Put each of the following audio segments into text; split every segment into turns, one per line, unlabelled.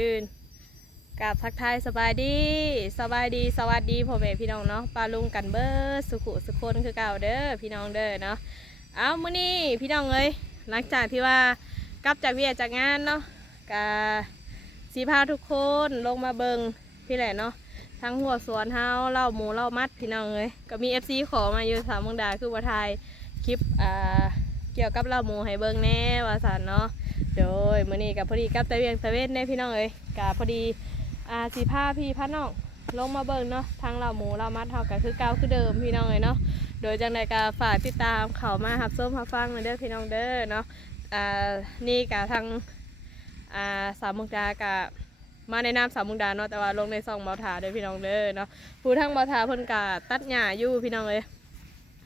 อื่นกับทักทายสบายดีสบายดีสวัสดีพ่อแม่พี่น้องเนาะปลาลุงกันเบิร์สุขุสุคนคือเก่าเด้อพี่น้องเด้อเนาะเอามื้อนี้พี่น้องเอ้ยหลังจากที่ว่ากลับจากเวียจากงานเนาะกาสีพาทุกคนลงมาเบิงพี่แหละเนาะทั้งหัวสวนเฮาเล่าหมูเล่ามัดพี่น้องเอ้ยก็มี FC ขอมาอยู่สามมงดาคือว่าไทยคลิปอ่าเกี่ยวกับเล่าหมูให้เบิงแน่ว่าสันเนาะ โดยมื้อนี้กับพอดีกับตะเวียงตะเวนได้พี่น้องเอ้ยกับพอดีอาสีผ้าพี่พัดน้องลงมาเบิ่งเนาะทางเราหมูเรามัดเท่ากันคือเก่าคือเดิมพี่น้องเอ้ยเนาะโดยจังใดก็ฝากติดตามเขามาหับส้มหับฟังเลยเด้อพี่น้องเด้อเนาะอ่านี่กับทางอ่าสามมุกดากับมาในนามสามมุกดาเนาะแต่ว่าลงในซองเบาถาเด้อพี่น้องเด้อเนาะผู้ทั้งเบาถาเพิ่นกะตัดหญ้าอยู่พี่น้องเอ้ย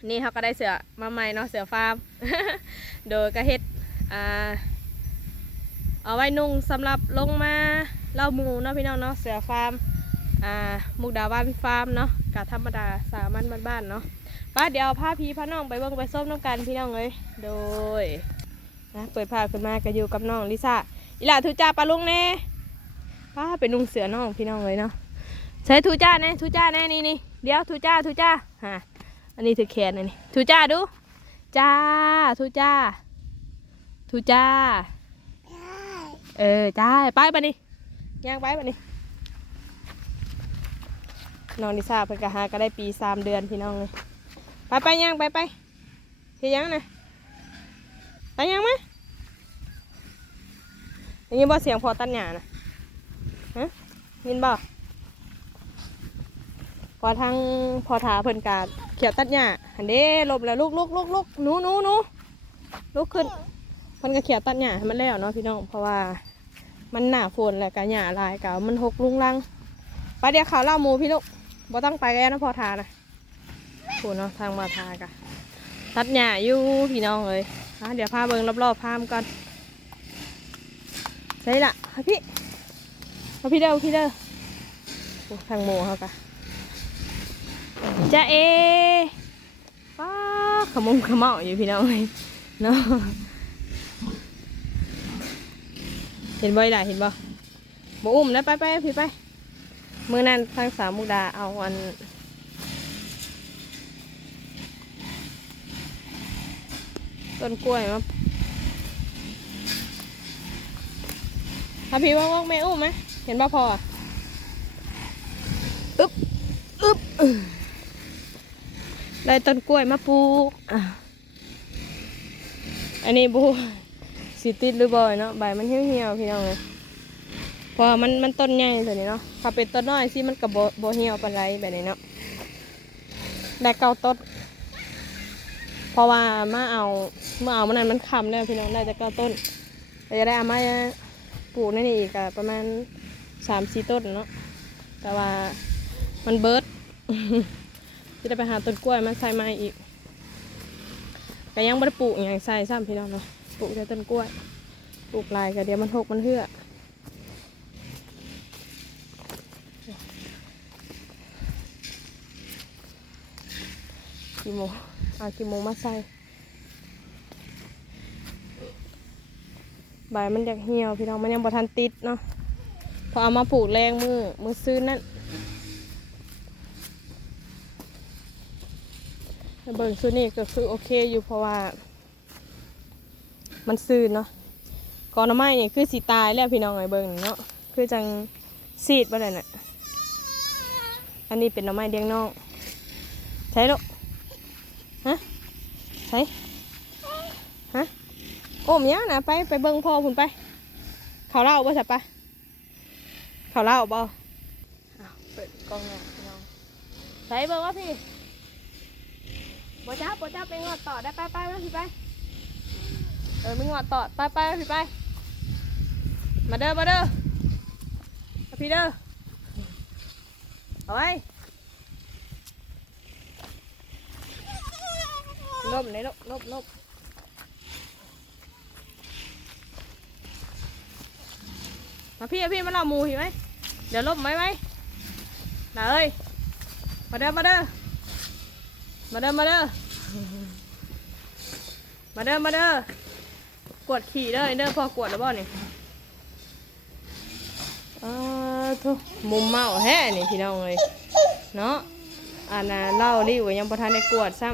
นี่เขาก็ได้เสือมาใหม่เนาะเสือฟาร์มโดยก็เฮ็ดอ่า เอาไว้นุ่งสำหรับลงมาเล่าหมูเนาะพี่น้องเนาะเสือฟาร์มอ่ามุกดาวันฟาร์มเนาะกะธรรมดาสามัญบ้านๆเนาะป้าเดี๋ยวพาพี่พาน้องไปเบิ่งไปส้มน้ำกันพี่น้องเลยโดยนะเปิดผ้าขึ้นมาก็อยู่กับน้องลิซ่าอีหล่าทูจ้าปลาลุงแน่ป้าเป็นลุงเสือน้องพี่น้องเลยเนาะใช้ทูจ้าแน่ทูจ้าแน่นี่นี่เดี๋ยวทูจ้าทูจ้าฮะอันนี้ถือแขนอันนี้ทูจ้าดูจ้าทูจ้าทูจ้า เออได้ไปปนี่ย่างไปปนี่น้องนิสาเพิ่นก็หาก็ได้ปีสามเดือนพี่น้องเลยไปไปย่างไปไปเฮียยังนะไปย่างไหมได้ยินบ่เสียงพอตัดหญ้านะฮะยินบ่พอทางพอถาเพิ่นกาเขียวตัดหญ้าหันเด้ลบแล้วลุกลุกลุกลุกหนูหนูหนูลุกขึ้น เพิ่นก็เขียตัดหญ้าให้มันแล้วเนาะพี่น้องเพราะว่ามันหนาฝนแล้วก็หญ้าลายก็มันหกลุงลังไปเดี๋ยวขาวเล่าหมูพี่ลูกบ่ต้องไปแล้วนะพอทานะฝนเนาะทางมาทากะตัดหญ้าอยู่พี่น้องเลยอะเดี๋ยวพาเบิ่งรอบๆพามก่อนใช่ละพี่เอาพี่เด้อพี่เด้อทางหมูเขากะจะเอป้าขมุงขมเมาอยู่พี่น้องเลยเนาะ เห็นบ่อยล่ะเห็นบ่บ่อุ้มแล้วไปไปพี่ไปมื้อนั้นทางสาวมุกดาเอาอันต้นกล้วยมาถ้าพี่ว่าว่าไม่อุ้มไหมเห็นบ่พออึ๊บอึ๊บอื้อได้ต้นกล้วยมาปลูกอันนี้บู สิติดหรือบ่อยเนาะใบมันเหี่ยวๆพี่น้องเลยเพอมันมันต้นใหญ่ตัวนี้เนาะถ้าเป็นต้นน้อยสิมันกับโบโบเหี่ยวปานไรแบบนี้เนาะได้เก้าต้นเพราะว่ามาเอาเมื่อเอามันนั้นมันคำแล้วพี่น้องได้แต่เก้าต้นแต่จะได้เอามาปลูกในนี่อีกอะประมาณสามสี่ต้นเนาะแต่ว่ามันเบิร์ดจะได้ไปหาต้นกล้วยมาใส่ไม้อีกแต่ยังไม่ได้ปลูกอย่างใส่ซ้ำพี่น้องเนาะ ปลูกแต่ต้นกล้วย ปลูกลายก็เดี๋ยวมันหกมันเหื่อกี่โมงเอากี่โมงมาใส่ ใบมันอยากเหี่ยวพี่น้องมันยังบ่ทันติดเนาะ พอเอามาปลูกแรงมือ มือซื้อนั่นเบิ่งซื้อนี่ก็คือโอเคอยู่เพราะว่า มันซื่นเนาะกอนไม้เนี่ยคือสีตายแล้วพี่น้องไอ้เบิ่งเนาะคือจังซีดบ่ได้น่ะอันนี้เป็นน่อไม้เลี้ยงน้องใช่ลูกฮะใช่ฮะโอ้มยังนะไปไปเบิ่งพ่อคุณไป เขาเล่าบ่ใช่ปะเขาเล่าบ่อ้าเปิดกล้องเนี่ยพี่น้องใส่เบิ่งว่าพี่บ่จ้าบ่จ้าไปงอดต่อได้ไปไปมาพี่ไป ออมึงงอดต่อไปไปพี่ไป มาเด้อมาเด้อพี่เด้อเอาไว้ลบไหนลบลบลบมาพี่เอาพี่มาเล่าหมูเห็นไหมเดี๋ยวลบไหมไหมนาเอ้ยมาเด้อมาเด้อมาเด้อมาเด้อมาเด้อมาเด้อ กวดขี่เด้อเด้อพอกวดแล้วบ่เนี่ยอ้าทุมุมเมาแฮ่นี่พี่น้องเลยเนาะอันน่ะเล่าดิว่ายังประทานได้กวดซ้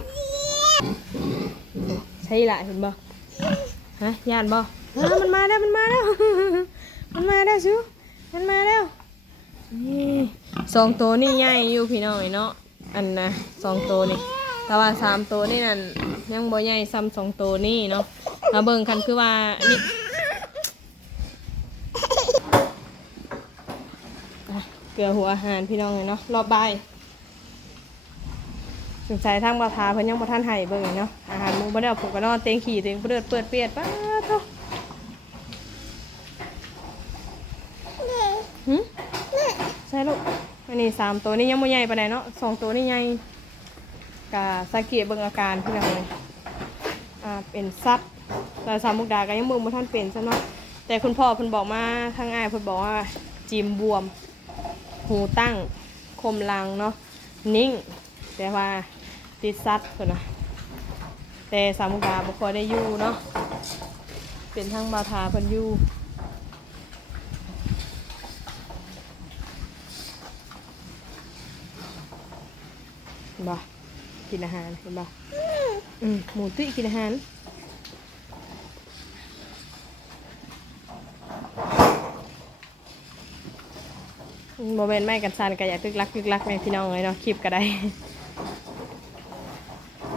ำใช่ละเห็นบ่ฮะย่านบ่ฮะมันมาแล้วมันมาแล้ว มันมาแล้วชิวมันมาแล้วนี่สองตัวนี่ใหญ่อยู่พี่น้องเอ้ยเนาะอันนะสองตัวนี่แต่ว่าสามตัวนี่นั่นยังบ่ใหญ่ซ้ำสองตัวนี่เนาะ มาเบิ่งกันคือว่านี่เกลือหัวอาหารพี่น้องเลยเนาะรอบใบสงสัยทางบาทาเพิ่นยังบ่ทันให้เบิ่งเลยเนาะอาหารมูบ่ได้เอาผูกกันนอนเต็งขี่เต็งเปิดเปิดเปียดป้าเท่าหึใช่ลูกอันนี้สามตัวนี้ยังบ่ใหญ่ปานใดเนาะสองตัวนี่ใหญ่กะสังเกตเบิ่งอาการพี่น้องเลยอ่าเป็นซั ดแต่สามมุกดาก็ยังเบิ่งบ่ทันเป็นซะเนาะแต่คุณพ่อเพิ่นบอกมาทางอ้ายเพิ่นบอกว่าจิมบวม หูตั้งคมลังเนาะนิ่ง แต่ว่าติดซัดคนนะแต่สามมุกดาบ่ค่อยได้อยู่เนาะเป็นทั้งบาทาเพิ่นอยู่บ่กินอาหารเห็นบ่หมูตุ้ยกินอาหาร โมเมนไม่กันซันก็อยากตึกลักตึกลักแม่พี่น้องเลยเนาะคลิปก็ได้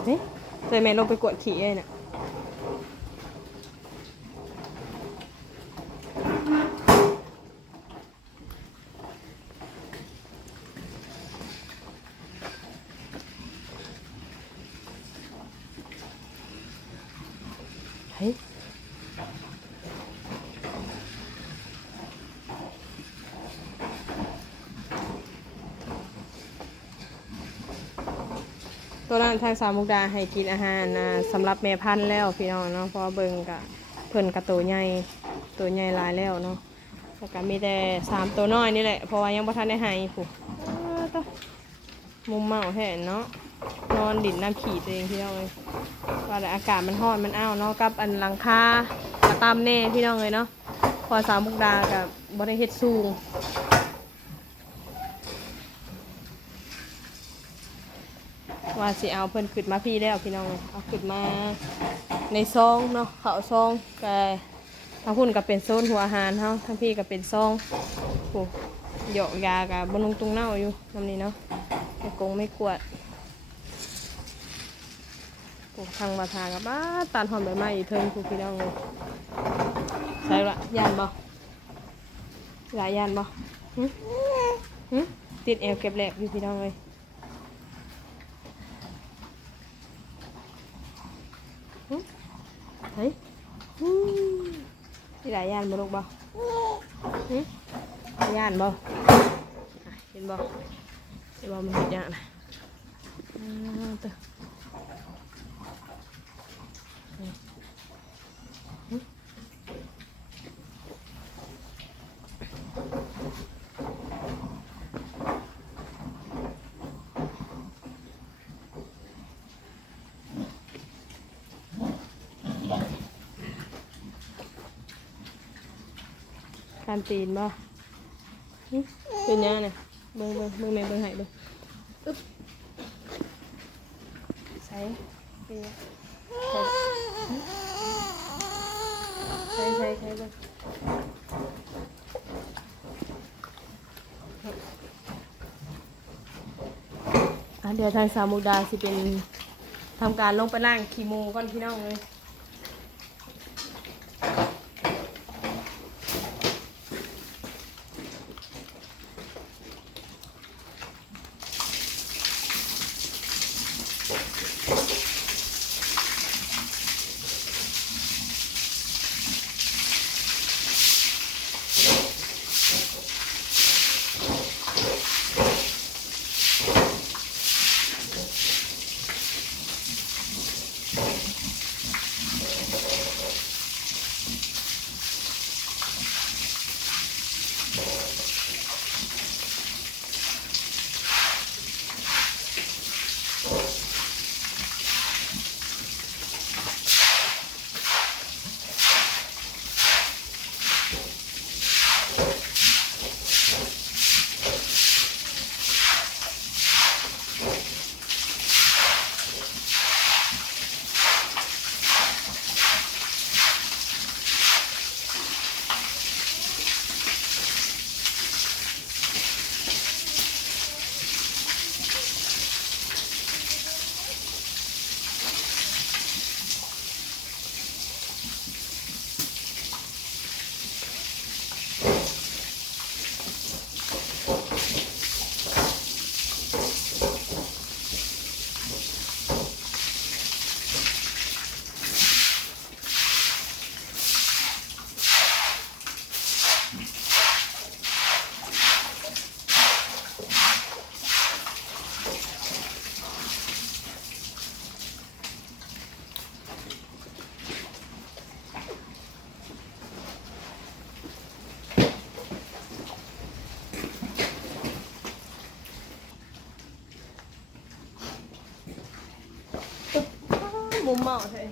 เฮ้ยเคยแม่ลงไปกวดขี่เลยน่ะ ตัวนั้นทางสามมุกดาให้กินอาหารนะสำหรับแม่พันธุ์แล้วพี่น้องเนาะเพราะเบิ่งกะเพิ่นกะตัวใหญ่ตัวใหญ่หลายแล้วเนาะแล้วก็มีแต่สามตัวน้อยนี่แหละเพราะว่ายังบ่ทันได้ให้ผู้อ้าวตะมุมเมาแห่เนาะนอนดินน้ำขี่ตัวเองพี่น้องเลยว่าแต่อากาศมันร้อนมันอ้าวเนาะกับอันหลังคากระตามแน่พี่น้องเลยเนาะพอสามมุกดากับบ่ได้เฮ็ดสูง ว่าสิเอาเพิ่นขึ้นมาพี่แล้วพี่น้องเอาขึ้นมาในซองเนาะเขาซองก็ทางพุ่นก็เป็นโซนหัวอาหารเฮาทางพี่ก็เป็นซองโอ้เหยอกยากับบนุงตุงเน่าอยู่นำนี้เนาะไม่กงไม่กวดโอ้ทางมาทากับบ้าตันหอมใบไม้อีเทิงผู้พี่น้องเลยใช่ละยานบ่หลายยานบ่หึหึติดแอวเก็บแหลกอยู่พี่น้องเลย เฮ้ยอืมนี่หลายย่านบ่ลูกบ่หึย่านบ่อะเห็นบ่เห็นบ่มันเห็นย่านนะอ่าเต การตีนบ่หึเป็นยังไงเบิ่งเบิ่งเบิ่งแม่เบิ่งให้เบิ่งอึ๊บใส่เป็นยังใส่ใส่ใส่เบิ่งอะเดี๋ยวทางสามมุกดาสิเป็นทำการลงไปล่างขี้มูก่อนพี่น้องเลย มุมเมาใช่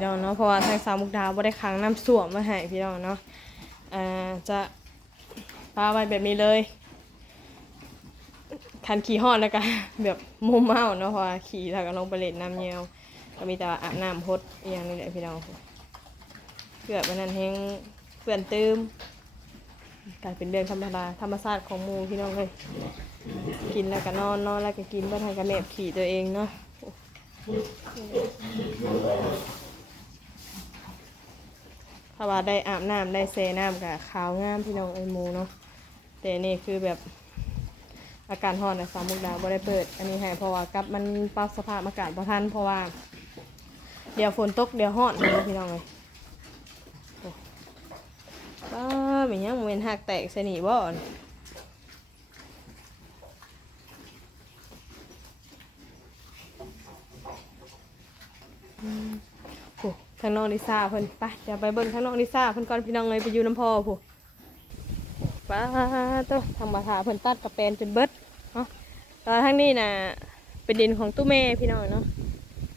พี่น้องเนาะเพราะว่าทางสาวมุกดาบ่ได้ค้างน้ำส้วมมาให้พี่น้องเนาะอ่าจะปาไว้แบบนี้เลยคันขี่หอดแล้วกันแบบมุมเมาเนาะเพราะขี่แล้วก็ลงไปเล่นน้ำเยียวก็มีแต่ว่าอาบน้ำพดอย่างนี้แหละพี่น้องเกือบวันนั้นแห้งเปื่อนตืมกลายเป็นเรื่องธรรมดาธรรมชาติของมูพี่น้องเลยกินแล้วก็นอนนอนแล้วก็กินเพื่อทางกระเนบขี่ตัวเองเนาะ ถ้าว่าได้อาบน้ำได้เซน้ำกับขาวงามพี่น้องไอยหมูเนาะแต่นี่คือแบบอาการร้อนในสามมุกดาบ่ได้เปิด อันนี้ให้เพราะว่ากับมันปรับสภาพอากาศบ่ทันเพราะว่า เดี๋ยวฝนตกเดี๋ยวร้อนเลยพี่น้องเลยโอ้มีหยังบ่แม่นหักแตกใส่นี่บ่อืม ทางน้องลิซ่าเพิ่นไปเดี๋ยวไปเบิ่งทางน้องลิซ่าเพิ่นก่อนพี่น้องเลยไปอยู่น้ำพ่อผู้ป้าโตทางบาทาเพิ่นตัดกระแปนจนเบิดเนาะตอนทางนี้น่ะเป็นดินของตู้แม่พี่น้องเนาะ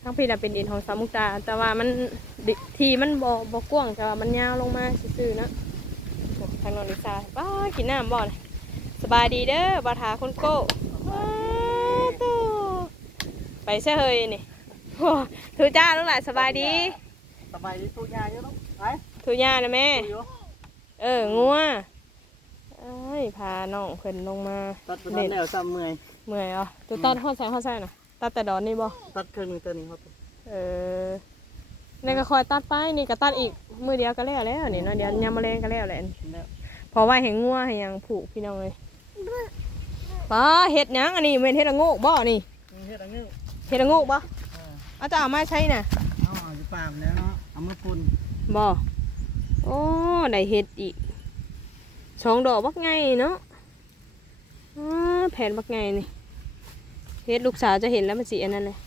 ทางพี่น่ะเป็นดินของสามุกดาแต่ว่ามันทีมันบ่บ่กว้างแต่ว่ามันยาวลงมาซื่อๆนะทางน้องลิซ่าป้ากินน้ำบ่น่ะสบายดีเด้อบาทาคนโก้ตไปซะเฮยนี่ทูจ้าลูกหลานสบายดี
สบายดีตู้ยาเยอะลูกไป
ทูย่านะแม่
ตู้อยู่
เอองัวเอ้ยพาน้องเพิ่นลงมา
ตัดไปตอนแนวซ้ำเมื่อย
เมื่อยอะตัวตัดห้อใส่ห้อใส่น่ะตัดแต่ดอนนี่บ่
ตัดเครื่องหนึงตัวนี้ครับ
เออนี่ก็คอยตัดไปนี่ก็ตัดอีกมือเดียวก็แล้วแล้วนี่เนาะเดี๋ยวยามมะเร็งก็แล้วแหละ
แล้ว
เพราะว่าเห็นงัวให้หยังผูกพี่น้องเลยป้าเห็ดหยังอันนี้แม่นเห็ดละโงกบ่นี่
มีเฮ็ดอันนี้
เห็ดละโงกบ่
เออ
เอาจะเอามาใช้น่ะ
เอาเอาอยู่ปามแล้วเนาะเอามือปุ่น
บ่โอ้ได้เห็ดอีกสองดอกบักไงเนาะอ้าแผ่นบักไงนี่เห็ดลูกสาวจะเห็นแล้วมันสีอันนั้นเลย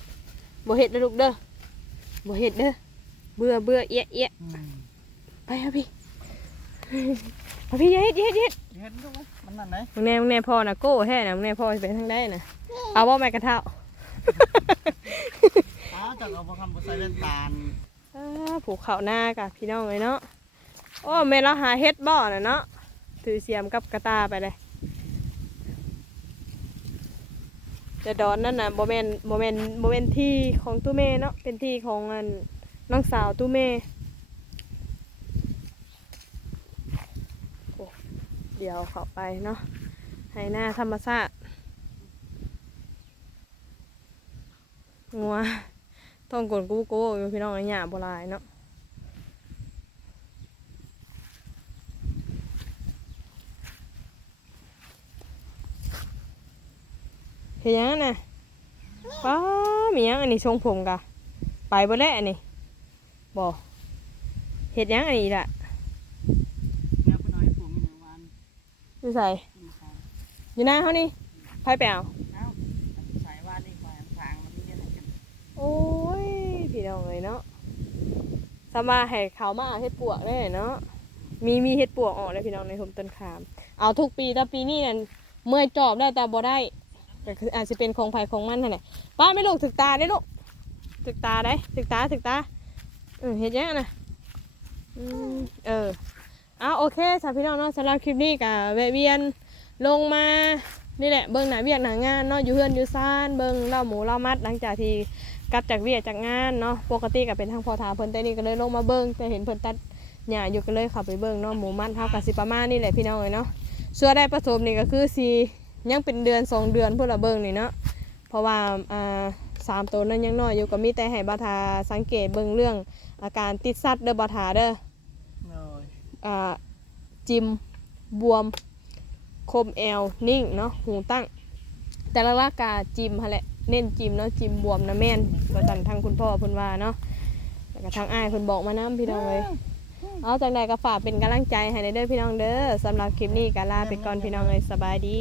บ่เห็ดนะลูกเด้อบ่เห็ดเด้อเบื่อเบื่อเอียะเอียะ
อืม
ไปเอาพี่เอาพี่อย่าเฮ็ดอย่าเฮ็ดอย่าเฮ็ด
เห็นดูไหมมันนั่นไหน
มึงแน่มึงแน่พ่อนะโก้แท้นะมึงแน่พ่อสิไปทางได้นะเอาบ่แม่กระเท่า
อ้าวจากเอาบ่คำบ่ใส่เล่นตาล
อ้า ผูกเขาหน้ากับพี่น้องเลยเนาะโอ้แม่าหาเฮ็ดบ่อน่ะเนาะถือเสียมกับกระตาไปเลยแต่ดอนนั่นน่ะโมเมนโมเมนโมเมนที่ของตู้เมเนาะเป็นที่ของอันน้องสาวตู้เมโอ้เดี๋ยวเขาไปเนาะให้หน้าธรรมชาติงัว ต้องกดกูโก้อยู่พี่น้องไอ้หยาโบราณเนาะเฮียงน่ะป้ามีหยังอันนี้ทรงผมกะไปบ่แล้วอันนี้บ่เฮ็ดหยังอันนี้ล่ะ
เนี่ยพี่น้อยให้ผมมีหนึ่งวัน
อยู่ใส่
กินข้าว
อยู่หน้าเขานี่ไผไปเอา
เอ้าใส่ว่านี่ควายทางมันมีอะไรกัน
โอ้ยพี่น้ องเลยเนาะสามาให้เขามาเอาเฮ็ดปวกได้เนาะ มีมีเฮ็ดปวกออกเลยพี่น้องในทมต้นขาม เอาทุกปีแต่ปีนี้นั่นเมื่อยจอบได้แต่บ่ได้ก็คืออาจจะเป็นของไผของมันนั่นแหละป้าไม่ลูกถึกตาได้ลูกถึกตาได้ถึกตาถึกตาเออเฮ็ดยังนะเออเอาโอเคสำหรับพี่น้องเนาะสำหรับคลิปนี้กับแวะเวียนลงมานี่แหละเบิ่งหน้าเวียกหน้างานเนาะอยู่เฮือนอยู่ซ่านเบิ่งเล่าหมูเล่ามัดหลังจากที่ กลับจากเวียกจากงานเนาะปกติก็เป็นทางพอทาเพิ่นแต่นี่ก็เลยลงมาเบิ่งแต่เห็นเพิ่นตัดหญ้าอยู่ก็เลยเข้าไปเบิ่งเนาะหมูมันเฮาก็สิประมาณนี่แหละพี่น้องเอ้ยเนาะส่วนได้ผสมนี่ก็คือสิยังเป็นเดือนสองเดือนเพื่อละเบิ่งนี่เนาะเพราะว่าอ่าสามตัวนั้นยังน้อยอยู่ก็มีแต่ให้บาทาสังเกตเบิ่งเรื่อง อาการติดสัตว์เด้อบาทาเด้อ
เลย
อ่าจิมบวมคมแอวนิ่งเนาะหูตั้ง แต่ละลากาจิมฮะแหละ เน้นจิมเนาะจิมบวมนะแม่นประจันทางคุณพ่อเพิ่นว่าเนาะแล้วก็ทางอ้ายเพิ่นบอกมานํพี่น้องเลยเอาจากใดก็ฝากเป็นกำลังใจให้ในเด้อพี่น้องเด้อสำหรับคลิปนี้ก็ลาไปก่อนพี่น้องเลยสบายดี